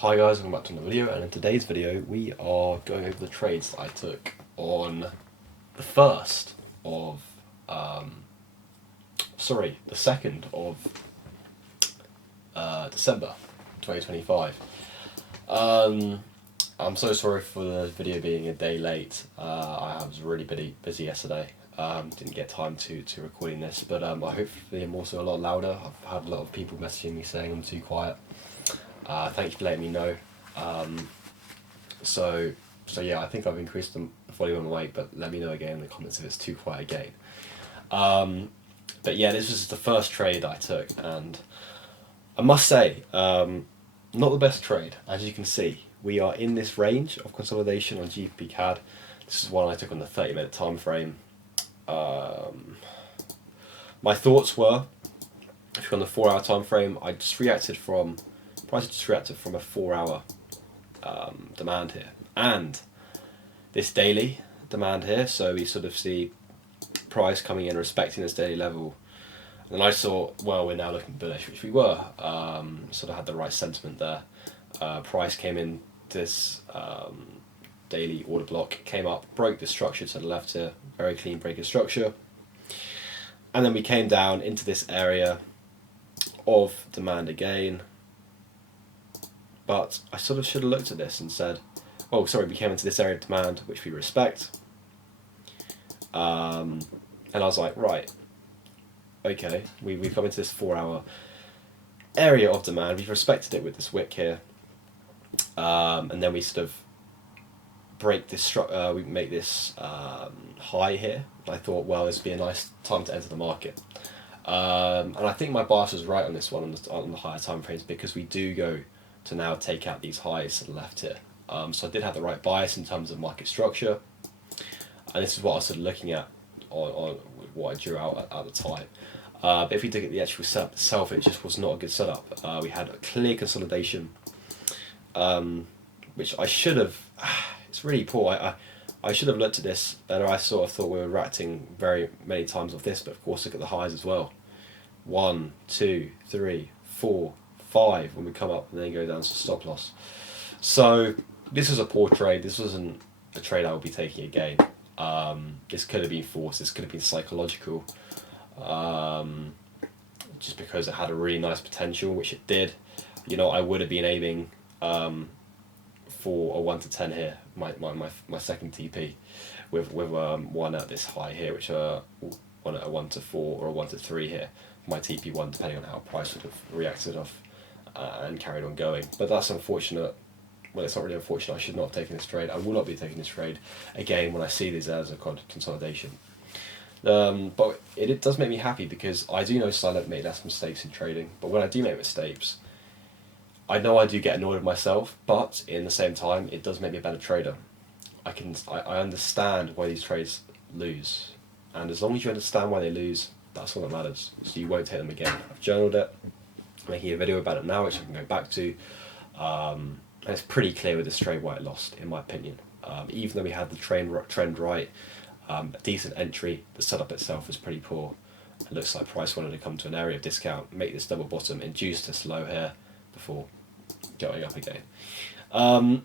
Hi guys, welcome back to another video, and in today's video we are going over the trades that I took on the 1st of, the 2nd of December 2025. I'm so sorry for the video being a day late. I was really busy yesterday, didn't get time to recording this, but I hopefully I'm also a lot louder. I've had a lot of people messaging me saying I'm too quiet. Thank you for letting me know. So yeah, I think I've increased the volume on the mic, but let me know again in the comments if it's too quiet again. But yeah, this was the first trade that I took, and I must say, not the best trade. As you can see, we are in this range of consolidation on gbpcad. This is one I took on the 30-minute time frame. My thoughts were, if you're on the 4-hour time frame, price just reacted from a 4-hour demand here, and this daily demand here. So we sort of see price coming in, respecting this daily level, and I thought, well, we're now looking bullish, which we were. Sort of had the right sentiment there. Price came in this daily order block, came up, broke the structure to the left here, very clean break of structure, and then we came down into this area of demand again. But I sort of should have looked at this and said, oh, sorry, we came into this area of demand, which we respect. And I was like, right, okay, we've come into this 4-hour area of demand, we've respected it with this wick here. And then we sort of break this, we make this high here. And I thought, well, this would be a nice time to enter the market. And I think my bias was right on this one, on the higher time frames, because we do go to now take out these highs to the left here. So I did have the right bias in terms of market structure, and this is what I was sort of looking at on what I drew out at the time. But if we look at the actual setup itself, it just was not a good setup. We had a clear consolidation, which I should have, it's really poor. I should have looked at this better. I sort of thought we were reacting very many times off this, but of course look at the highs as well. 1, 2, 3, 4, 5 when we come up, and then go down to stop loss. So this was a poor trade. This wasn't a trade I would be taking again. This could have been forced. This could have been psychological, just because it had a really nice potential, which it did. You know, I would have been aiming for a 1 to 10 here, my second TP, with one at this high here, which one at a 1 to 4 or a 1 to 3 here. My TP1, depending on how price would have reacted off and carried on going. But that's unfortunate. Well, it's not really unfortunate. I should not have taken this trade. I will not be taking this trade again when I see this as a consolidation. But it does make me happy, because I do know I make less mistakes in trading. But when I do make mistakes, I know I do get annoyed with myself, but in the same time, it does make me a better trader. I understand why these trades lose, and as long as you understand why they lose, that's all that matters. So you won't take them again. I've journaled it, I'm making a video about it now, which I can go back to, and it's pretty clear with this trade why it lost, in my opinion. Even though we had the trend right, a decent entry, the setup itself was pretty poor. It looks like price wanted to come to an area of discount, make this double bottom, induce this low here before going up again,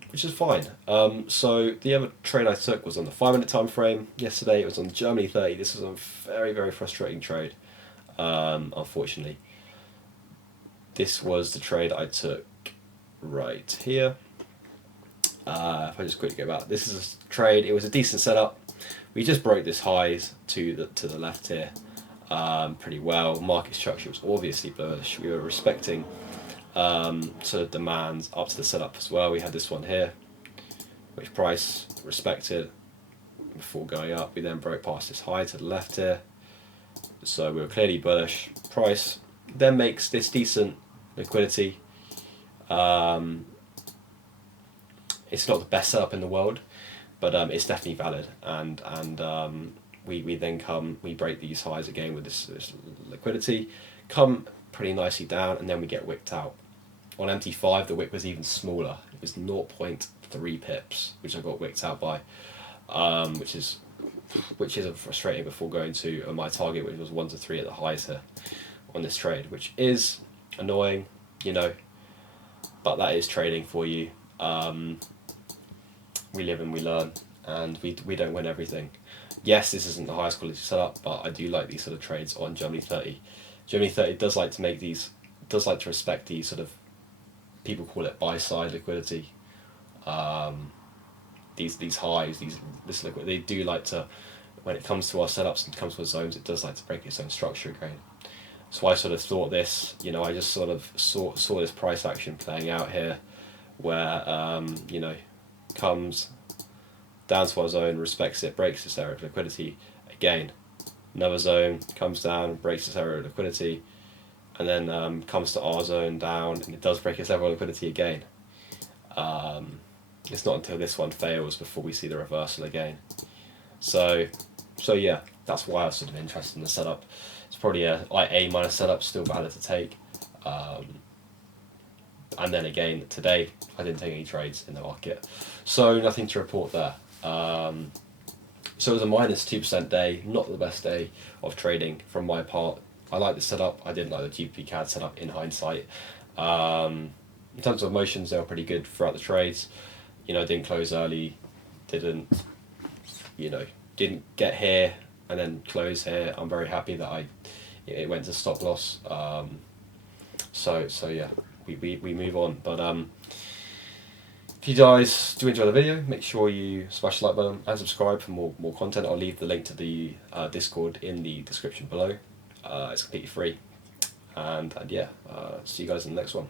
which is fine. So the other trade I took was on the 5-minute time frame. Yesterday it was on Germany 30. This was a very, very frustrating trade, unfortunately. This was the trade I took right here. If I just quickly go back, this is a trade. It was a decent setup. We just broke this highs to the left here pretty well. Market structure was obviously bullish. We were respecting sort of demands up to the setup as well. We had this one here, which price respected before going up. We then broke past this high to the left here, so we were clearly bullish. Price then makes this decent liquidity. It's not the best setup in the world, but it's definitely valid, and we then we break these highs again with this liquidity, come pretty nicely down, and then we get wicked out. On MT5 the wick was even smaller. It was 0.3 pips, which I got wicked out by, which is frustrating before going to my target, which was 1 to 3 at the highs here on this trade, which is annoying. You know, but that is trading for you. We live and we learn, and we don't win everything. Yes, this isn't the highest quality setup, but I do like these sort of trades on Germany 30. Germany 30 does like to make these, does like to respect these sort of, people call it buy side liquidity. These highs, this liquid, they do like to, when it comes to our setups and comes to our zones, it does like to break its own structure again. So I sort of thought this, you know, I just sort of saw this price action playing out here, where you know, comes down to our zone, respects it, breaks this area of liquidity again. Another zone comes down, breaks this area of liquidity, and then comes to our zone down, and it does break its level of liquidity again. It's not until this one fails before we see the reversal again. So yeah, that's why I was sort of interested in the setup. It's probably a A- setup, still valid to take. And then again, today I didn't take any trades in the market, so nothing to report there. So it was a minus 2% day, not the best day of trading from my part. I like the setup. I didn't like the gbpcad setup in hindsight. In terms of emotions, they were pretty good throughout the trades. You know, didn't close early, didn't get here and then close here. I'm very happy that it went to stop loss. So yeah, we move on. But if you guys do enjoy the video, make sure you smash the like button and subscribe for more content. I'll leave the link to the Discord in the description below. It's completely free. And yeah, see you guys in the next one.